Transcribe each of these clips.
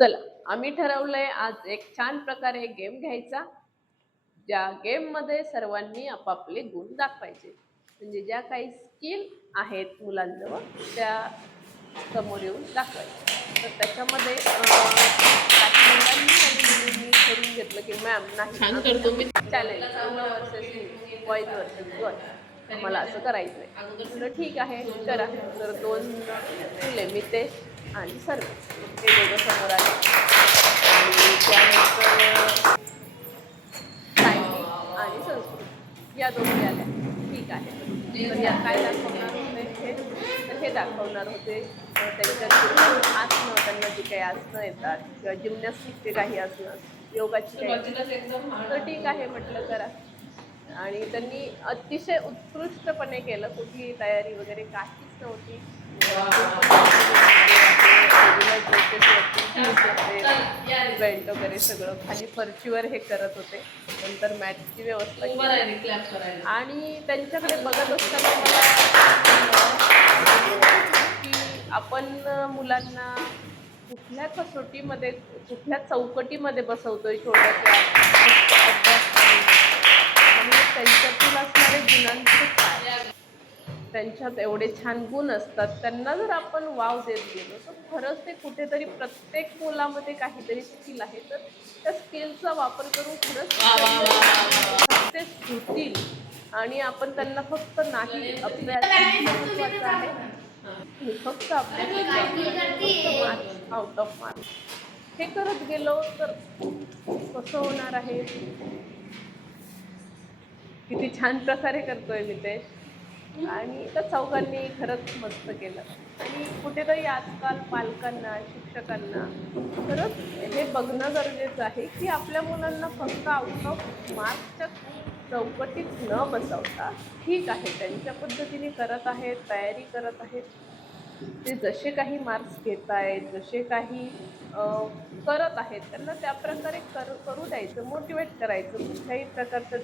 चला, आम्ही ठरवलंय आज एक छान प्रकारे गेम घ्यायचा. ज्या गेम मध्ये सर्वांनी आपापले गुण दाखवायचे. म्हणजे ज्या काही स्किल आहेत मुलांजवळ त्या समोर येऊन दाखवायच्या. तर त्याच्यामध्ये काही मुलांनी आणि मुलींनी ठरवून घेतलं की मॅम नाही, छान करतो मी. चॅलेंज मुलं वर्सेस मुली, बॉईज वर्सेस गर्ल, मला असं करायचंय. म्हटलं ठीक आहे, करा. तर दोन मुले मितेश आणि सर्व हे दोघं समोर आले आणि त्यानंतर सायली आणि संस्कृत या दोघी आल्या. ठीक आहे, तर या काय दाखवणार होते हे दाखवणार होते त्यांच्यात आसनं, त्यांना जे काही आसनं येतात किंवा जिम्नॅस्टिकचे काही आसनं, योगाची काही. तर ठीक आहे म्हटलं करा. आणि त्यांनी अतिशय उत्कृष्टपणे केलं. कुठलीही तयारी वगैरे काहीच नव्हती. बेल्ट वगैरे सगळं खाली फरशीवर हे करत होते. नंतर मॅटची व्यवस्था केली. आणि त्यांच्याकडे बघत असताना मला की आपण मुलांना कुठल्या कसोटीमध्ये, कुठल्या चौकटीमध्ये बसवतोय छोट्याशा अभ्यास आणि त्यांच्यातील असणारे गुणांचे काय, त्यांच्यात एवढे छान गुण असतात. त्यांना जर आपण वाव देत गेलो तर खरंच ते कुठेतरी प्रत्येक मुलामध्ये काहीतरी स्किल आहे. तर त्या स्किलचा वापर करून खरंच सक्सेस होतील. आणि आपण त्यांना फक्त नाही अभ्यास महत्वाचा आहे आणि फक्त अभ्यास आउट ऑफ मार्क्स हे करत गेलो तर कसं होणार आहे. किती छान प्रकारे करतोय मितेश. आणि त्या चौघांनी खरंच मस्त केलं. आणि कुठेतरी आजकाल पालकांना, शिक्षकांना खरंच हे बघणं गरजेचं आहे की आपल्या मुलांना फक्त आउट ऑफ मार्क्सच्या चौकटीत न बसवता, ठीक आहे त्यांच्या पद्धतीने करत आहेत, तयारी करत आहेत, ते जसे काही मार्क्स घेत आहेत, जसे काही करत आहेत, त्यांना त्या प्रकारे करू द्यायचं, मोटिवेट करायचं. कुठल्याही प्रकारचं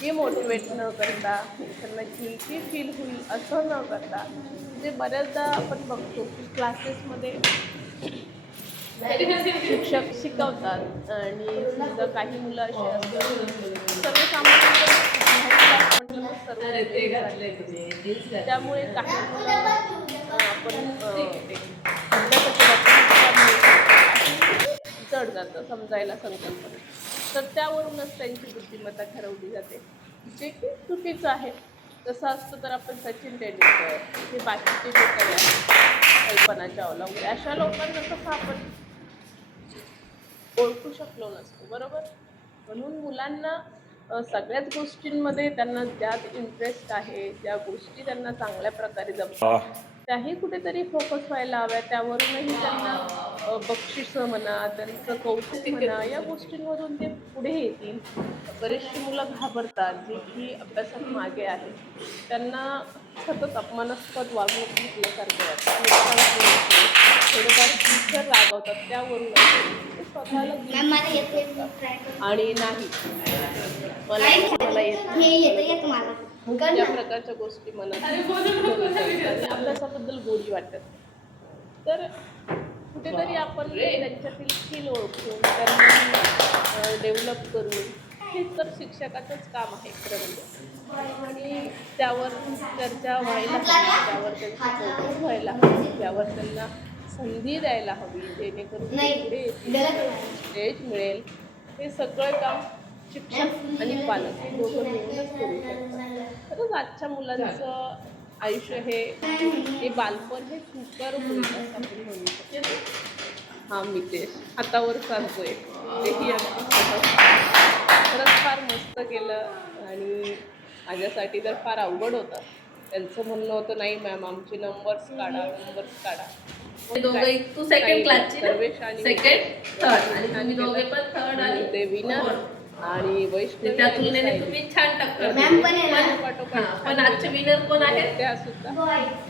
डिमोटिवेट न करता, त्यांना गिल्टी फील होईल असं न करता. म्हणजे बऱ्याचदा आपण बघतो की क्लासेसमध्ये शिक्षक शिकवतात आणि समजा काही मुलं अशी असतात सर्वसामान्य त्यामुळे काही मुलं आपण जड जातं समजायला संकल्पना. तर त्यावरूनच त्यांची बुद्धिमत्ता ठरवली जाते, जे की चुकीचं आहे. तसं असतं तर आपण सचिन तेंडुलकर हे बाकीचे जे काही आहेत, कल्पना चावला वगैरे अशा लोकांना कसं आपण ओळखू शकलो नसतो, बरोबर. म्हणून मुलांना सगळ्याच गोष्टींमध्ये त्यांना ज्यात इंटरेस्ट आहे, ज्या गोष्टी त्यांना चांगल्या प्रकारे जमतात त्याही कुठेतरी फोकस व्हायला हव्या. त्यावरूनही त्यांना बक्षिसं म्हणा, त्यांचं कौतुक म्हणा, या गोष्टींमधून ते पुढे येतील. बरेचशी मुलं घाबरतात जे की अभ्यासात मागे आहेत. त्यांना सतत अपमानास्पद वागणूक घेतल्यासारखं वाटतं. थोडेफार टीचर रागवतात त्यावरून ते स्वतःला आणि नाही मला या प्रकारच्या गोष्टी मनात अभ्यासाबद्दल गोडी वाटत. तर कुठेतरी आपण त्यांच्यातील स्किल ओळखून त्यांना डेव्हलप करून, हे तर शिक्षकाचंच काम आहे खरं म्हणजे. आणि त्यावर चर्चा व्हायला हवी, त्यावर त्यांचं कौतुक व्हायला हवं, त्यावर त्यांना संधी द्यायला हवी, जेणेकरून पुढे स्टेज मिळेल. हे सगळं काम शिक्षक आणि पालक हे दोघं मिळूनच करू शकतात. खरंच आजच्या मुलांचं आयुष्य हे बालपण हे सुकर होईल असं आपण म्हणू शकतो. हा मितेश हातावर चालतोय तेही अगदी खरंच फार मस्त केलं. आणि माझ्यासाठी तर फार अवघड होतं. त्यांचं म्हणणं होतं नाही मॅम आमचे नंबर्स काढा. तू सेकंड क्लासची सर्वेश आणि सेकंड थर्ड आणि दोघे पण थर्ड आणि ते विनर. आणि वैष्णवी त्या तुलनेने तुम्ही छान टक्कर पण आजचे विनर कोण आहेत? त्या सुद्धा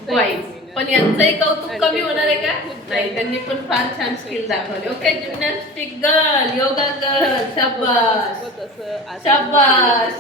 बॉईज. पण यांचंही कौतुक कमी होणार आहे का? नाही, त्यांनी पण फार छान स्किल दाखवले. Okay, gymnastic girl, yoga girl, शाबास शाबास.